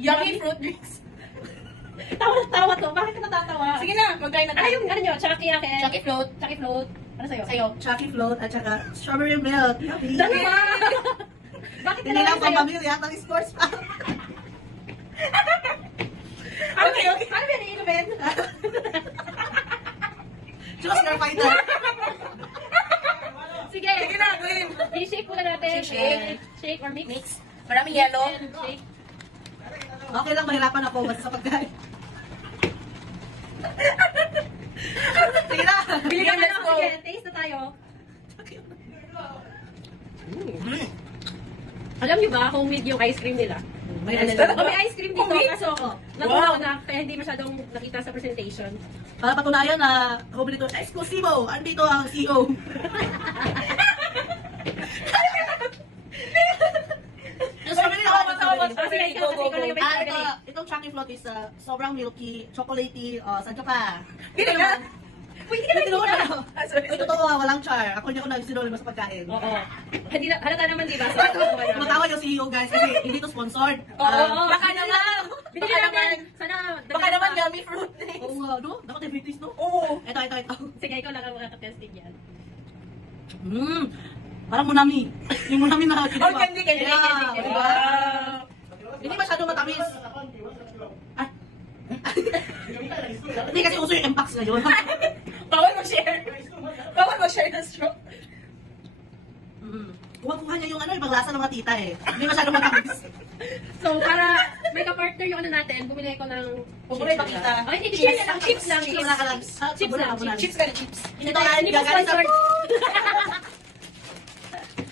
Yummy fruit drinks. Tawa to. Bakit ka natatawa? Sige na, mag-try na Ano tayo. yung ano nyo? Chucky akin. Chucky float. Chucky float. Ano sa'yo? Sa'yo. Chucky float at saka strawberry milk. Dalawa! Bakit Hindi lang dalawa pang sa'yo? pamilya, pang sports pa. Ano ba yun? Ano ba yun? Iinumin? Choose your fighter. Sige. Sige na, Gwen. I-shake muna natin. Shake. Shake or mix. Mix. Maraming yellow. Shake. Okay lang, mahirapan ako basta sa pagkain. Sige na. Bili Sige, ka, let's go. sige. Taste na tayo. Alam niyo ba, homemade yung ice cream nila? May ice cream. May ice cream dito, Homemade? kaso natuwa na, kaya hindi masyadong nakita sa presentation. Para patunayan na home nito, exclusivo. Andito ang CEO. Yung strawberry na ako, strawberry. Oh, sige, ikaw, kasi ikaw lang yung may Ah, strawberry. itong Chucky float is sobrang milky, chocolatey, saan ka pa? Bili ka. Uy, hindi ka na Tinuod na. Ah, sorry. Uy, totoo, walang char. Ako hindi ako nagsinunod sa pagkain. Oo. Hindi na, halata naman, di ba? So, Matawa yung CEO guys kasi hindi to sponsored. Oo. Oo. Baka naman. Binili Baka namin. naman. Sana, Baka naman yummy fruit drinks. Oo nga, no? Dapat diabetes, no? Oo. Ito. Sige, ikaw lang ang makakatesting yan. Parang munami. Yung munami na Oh, candy. Yeah, Wow. diba? Hindi masyado matamis. Ah. Hindi kasi uso yung Empax ngayon. Bawal mag-share. Bawal mag-share ng straw. Kuha-kuha niya yung ibang lasa ng mga tita eh. Hindi masyado matamis. So, para may ka-partner yung ano natin, bumili ko ng... Bumili ba kita? Ay, hindi siya lang. Chips lang. Chips lang. Chips lang. Chips ka na chips. Ito yan, Hindi ko gagaling sa sponsored.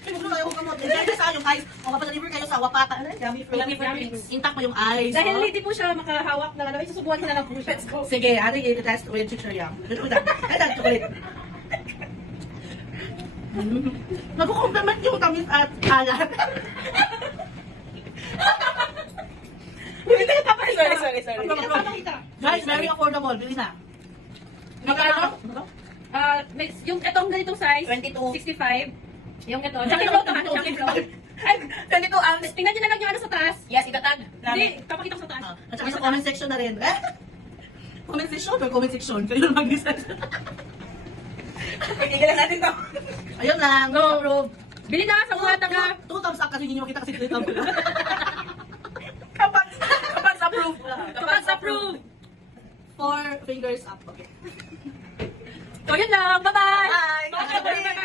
Kung kayo kumot, enjoy sa yung ice. O kapag-deliver kayo sa Wapata, yummy fruit. Yummy fruit drinks. Intact pa yung ice. Dahil oh. hindi po siya makahawak na ano, susubukan ko na lang po siya. Let's go. Sige, ating i-test ko yung chichirya. Ito, chocolate. Nagko-compliment yung tamis at alat. Sorry. Guys, very affordable. Bili na. Magkano? Yung itong ganitong size, 22. 65. Yung ito, Chucky Float naman, Chucky Float. Ay, 22 ounce. Tingnan nyo na lang yung ano sa taas. Yes, itatag. Hindi, papakita ko sa taas. At saka sa comment section na rin. Comment section or comment section? Kayo na mag-decide. Pagkikilan natin to. Ayun lang. Go. Approve. Bili na sa mga taga. 2 thumbs up kasi hindi nyo makita kasi dito. Kapag approve. Kapag approve. 4 fingers up. Okay. So yun lang, bye-bye! Bye! Bye!